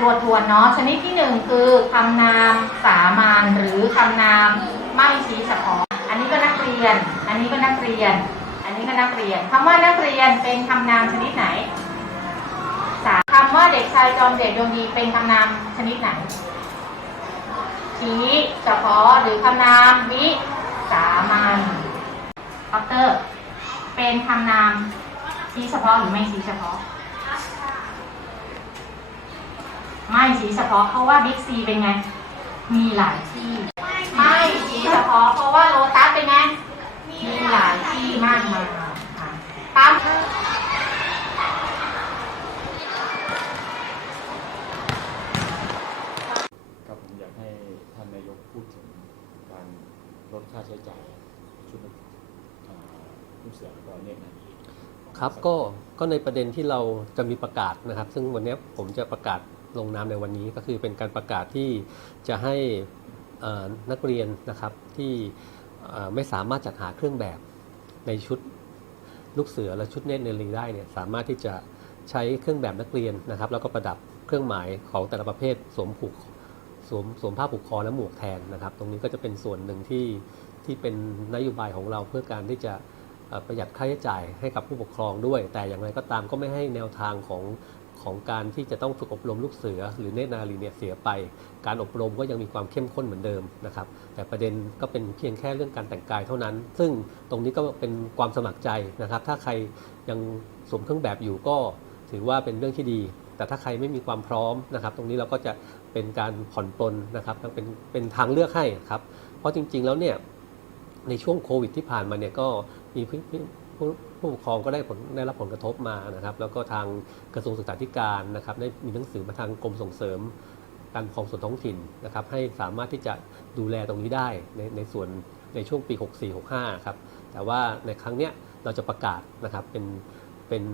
ทวนทวนๆเนาะชนิดที่หนึ่งคือคำนามสามัญหรือคำนามไม่ชี้เฉพาะ อันนี้ก็นักเรียน อันนี้ก็นักเรียน อันนี้ก็นักเรียนคำว่านักเรียนเป็นคำนามชนิดไหนสามคำว่าเด็กชายจอมเด็กดวงดีเป็นคำนามชนิดไหนชี้เฉพาะหรือคำนามวิสามัญออเตอร์ เป็นคำนามชี้เฉพาะหรือไม่ชี้เฉพาะ ไม่ชี้เฉพาะเพราะว่าบิ๊กซีเป็นไง มีหลายที่ ไม่ชี้เฉพาะเพราะว่าโลตัสเป็นไง มีหลายที่มากมายค่ะปั๊มครับผมอยากให้ท่านนายกพูดถึงการลดค่าใช้จ่ายชุดนักอ่าลูกเสือแล้วก็เนี่ยนะครับก็ก็ในประเด็นที่เราจะมีประกาศนะครับ ซึ่งวันนี้ผมจะประกาศ ลงนามในวันนี้ก็คือเป็นการประกาศที่จะให้นักเรียนนะครับที่ไม่สามารถจัดหาเครื่องแบบในชุดลูกเสือและชุดเนตรเนรีได้เนี่ยสามารถที่จะใช้เครื่องแบบนักเรียนนะครับ แล้วก็ประดับเครื่องหมายของแต่ละประเภทสวมผูกสวมสวมผ้าผูกคอและหมวกแทนนะครับ ตรงนี้ก็จะเป็นส่วนหนึ่งที่ที่เป็นนโยบายของเราเพื่อการที่จะประหยัดค่าใช้จ่ายให้กับผู้ปกครองด้วย แต่อย่างไรก็ตามก็ไม่ให้แนวทางของ ของการที่จะต้องฝึกอบรมลูกเสือ หรือเนตรนารีเนี่ยเสียไป การอบรมก็ยังมีความเข้มข้นเหมือนเดิมนะครับ แต่ประเด็นก็เป็นเพียงแค่เรื่องการแต่งกายเท่านั้น ซึ่งตรงนี้ก็เป็นความสมัครใจนะครับ ถ้าใครยังสวมเครื่องแบบอยู่ก็ถือว่าเป็นเรื่องที่ดี แต่ถ้าใครไม่มีความพร้อมนะครับ ตรงนี้เราก็จะเป็นการผ่อนปลนนะครับเป็นเป็นทางเลือกให้ครับ เพราะจริงๆแล้วเนี่ยในช่วงโควิดที่ผ่านมาเนี่ยก็มี ผู้ผู้ปกครองก็ได้ผลได้รับผลกระทบมานะครับ แล้วก็ทางกระทรวงศึกษาธิการนะครับได้มีหนังสือมาทางกรมส่งเสริม การปกครองส่วนท้องถิ่นนะครับ ให้สามารถที่จะดูแลตรงนี้ได้ในในส่วนในช่วงปี 64-65 ครับ แต่ว่าในครั้งเนี้ยเราจะประกาศนะครับเป็นเป็น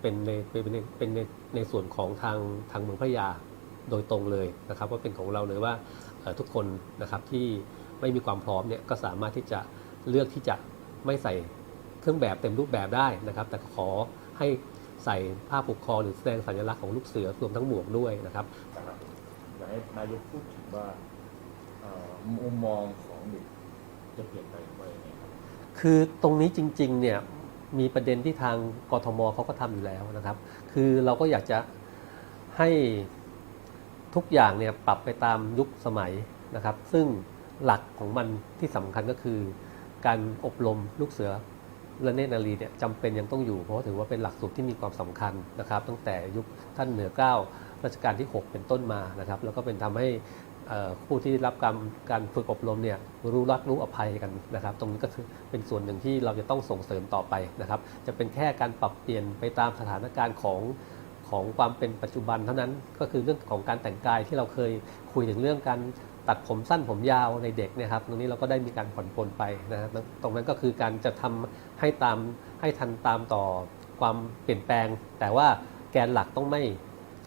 เป็นในเป็นในเป็นในในส่วนของทางทางเมืองพระยาโดยตรงเลยนะครับ ว่าเป็นของเราเลยว่าทุกคนนะครับที่ไม่มีความพร้อมเนี่ยก็สามารถที่จะเลือกที่จะไม่ใส่ เครื่องแบบเต็มรูปแบบได้นะครับ แต่ขอให้ใส่ผ้าผูกคอหรือแสดงสัญลักษณ์ของลูกเสือรวมทั้งหมวกด้วยนะครับครับอยากให้นายกพูดถึงว่าเอ่อมุมมองของเด็กจะเปลี่ยนไปว่ายังไงครับคือตรงนี้จริงๆเนี่ยมีประเด็นที่ทางกทมเขาก็ทำอยู่แล้วนะครับ คือเราก็อยากจะให้ทุกอย่างเนี่ยปรับไปตามยุคสมัยนะครับ ซึ่งหลักของมันที่สำคัญก็คือ การอบรมลูกเสือ และเนตรนารีเนี่ยจำเป็นยังต้องอยู่ เพราะถือว่าเป็นหลักสูตรที่มีความสำคัญนะครับ ตั้งแต่ยุคท่านเหนือเก้ารัชกาลที่ 6 เป็นต้นมานะครับ แล้วก็เป็นทำให้ผู้ที่รับการการฝึกอบรมเนี่ยรู้รักรู้อภัยกันนะครับ ตรงนี้ก็คือเป็นส่วนหนึ่งที่เราจะต้องส่งเสริมต่อไปนะครับ จะเป็นแค่การปรับเปลี่ยนไปตามสถานการณ์ของของความเป็นปัจจุบันเท่านั้นก็คือเรื่องของการแต่งกายที่เราเคยคุยถึงเรื่องการ ตัดผมสั้นผมยาวในเด็กเนะครับตรงนี้เราก็ได้มีการผ่อนปลนไปนะครับตรงนั้นก็คือการจะทำให้ตามให้ทันตามต่อความเปลี่ยนแปลง แต่ว่าแกนหลักต้องไม่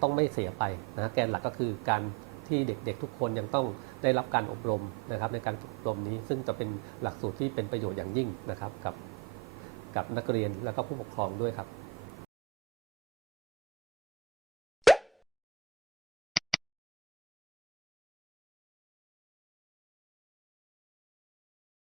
ต้องไม่เสียไปนะแกนหลักก็คือการที่เด็กๆทุกคนยังต้องได้รับการอบรมนะครับ ในการอบรมนี้ซึ่งจะเป็นหลักสูตรที่เป็นประโยชน์อย่างยิ่งนะครับกับกับนักเรียนแล้วก็ผู้ปกครองด้วยครับ